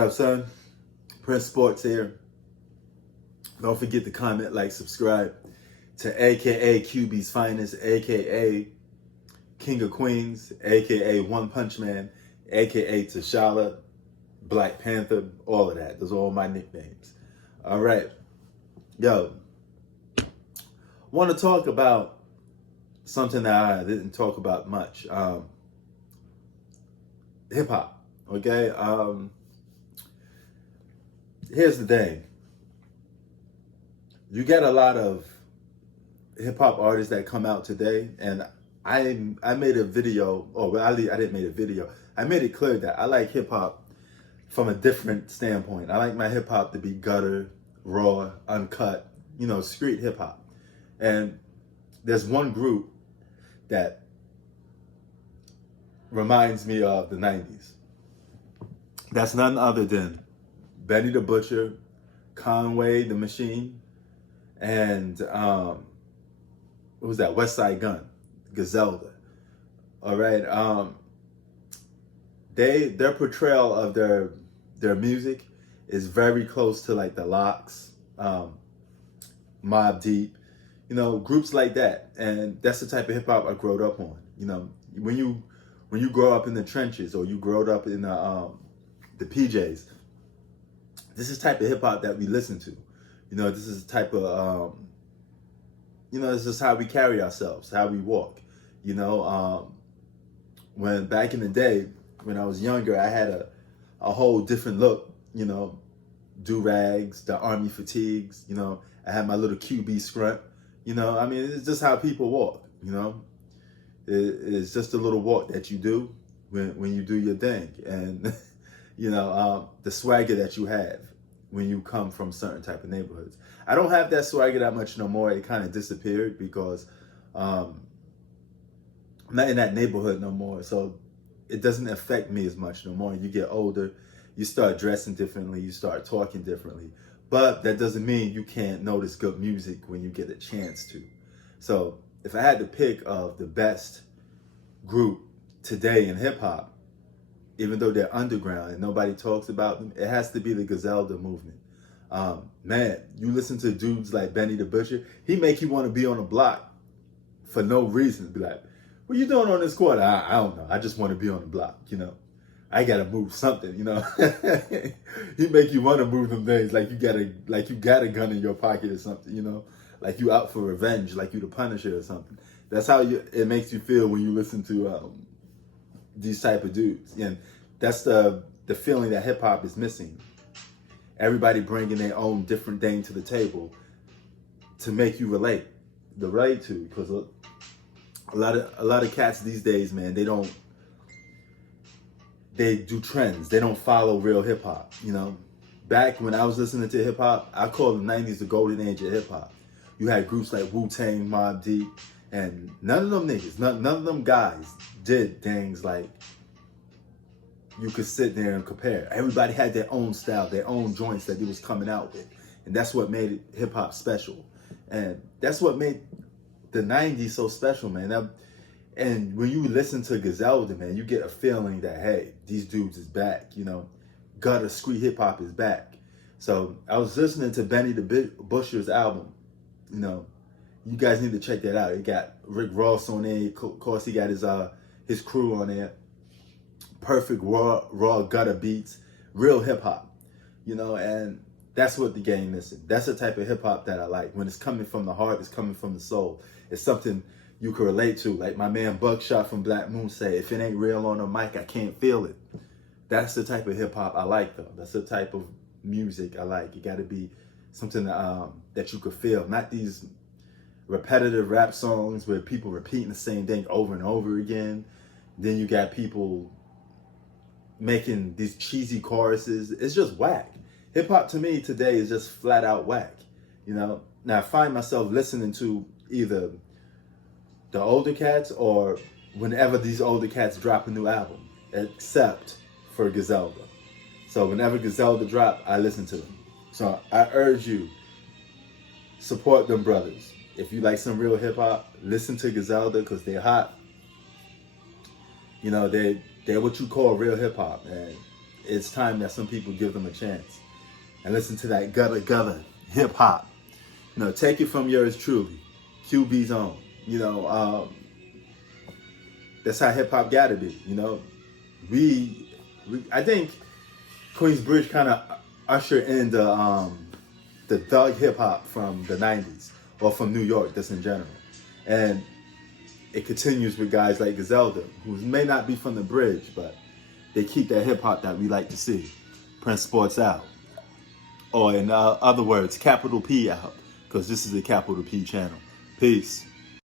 up, son? Prince Sports here. Don't forget to comment, like, subscribe to AKA QB's Finest, AKA King of Queens, AKA One Punch Man, AKA T'Challa, Black Panther, all of that. Those are all my nicknames. All right. Yo, want to talk about something that I didn't talk about much. Hip hop, okay? Here's the thing. You get a lot of hip hop artists that come out today, and I made a video, I didn't make a video. I made it clear that I like hip hop from a different standpoint. I like my hip hop to be gutter, raw, uncut, street hip hop. And there's one group that reminds me of the 90s. That's none other than Benny the Butcher, Conway the Machine, and what was that? West Side Gun, Griselda. All right. Their portrayal of their music is very close to like the Lox, Mobb Deep, groups like that. And that's the type of hip hop I grew up on. When you grow up in the trenches or you grow up in the PJs, this is the type of hip hop that we listen to. This is the type of this is how we carry ourselves, how we walk. When back in the day, when I was younger, I had a whole different look. Do-rags, the army fatigues. I had my little QB scrump. It's just how people walk. It's just a little walk that you do when you do your thing, and the swagger that you have when you come from certain type of neighborhoods. I don't have that swagger that much no more. It kind of disappeared because I'm not in that neighborhood no more. So it doesn't affect me as much no more. You get older, you start dressing differently, you start talking differently. But that doesn't mean you can't notice good music when you get a chance to. So if I had to pick of the best group today in hip hop, even though they're underground and nobody talks about them, it has to be the Griselda movement. Man, you listen to dudes like Benny the Butcher, he make you want to be on the block for no reason. Be like, what you doing on this corner? I don't know. I just want to be on the block, I gotta move something, He make you want to move them things like you got a gun in your pocket or something, like you out for revenge, like you the Punisher or something. That's how it makes you feel when you listen to these type of dudes, and that's the feeling that hip hop is missing. Everybody bringing their own different thing to the table to make you relate to, because a lot of cats these days, man, they do trends. They don't follow real hip hop. Back when I was listening to hip hop, I call the 90s the golden age of hip hop. You had groups like Wu-Tang, Mobb Deep, and none of them niggas, none of them guys did things like you could sit there and compare. Everybody had their own style, their own joints that they was coming out with. And that's what made hip hop special. And that's what made the 90s so special, man. And when you listen to Griselda, man, you get a feeling that, hey, these dudes is back, gutter street hip hop is back. So I was listening to Benny the Butcher's album. You guys need to check that out. It got Rick Ross on there. Of course, he got his crew on there. Perfect raw gutter beats, real hip hop, and that's what the game missing. That's the type of hip hop that I like. When it's coming from the heart, it's coming from the soul. It's something you can relate to. Like my man Buckshot from Black Moon said, if it ain't real on the mic, I can't feel it. That's the type of hip hop I like, though. That's the type of music I like. It got to be something that you could feel, not these repetitive rap songs where people repeating the same thing over and over again. Then you got people making these cheesy choruses. It's just whack. Hip hop to me today is just flat out whack. Now I find myself listening to either the older cats or whenever these older cats drop a new album, except for Griselda. So whenever Griselda drop, I listen to them. So I urge you, support them brothers. If you like some real hip hop, listen to Griselda because they're hot. They're what you call real hip hop, and it's time that some people give them a chance and listen to that gutter hip hop. You know, take it from yours truly, QB's own. You know, that's how hip hop got to be. You know, I think Queensbridge kind of ushered in the thug hip hop from the '90s or from New York, just in general, and it continues with guys like Griselda, who may not be from the bridge, but they keep that hip hop that we like to see. Prince Sports out, or in other words, Capital P out, because this is a Capital P channel. Peace.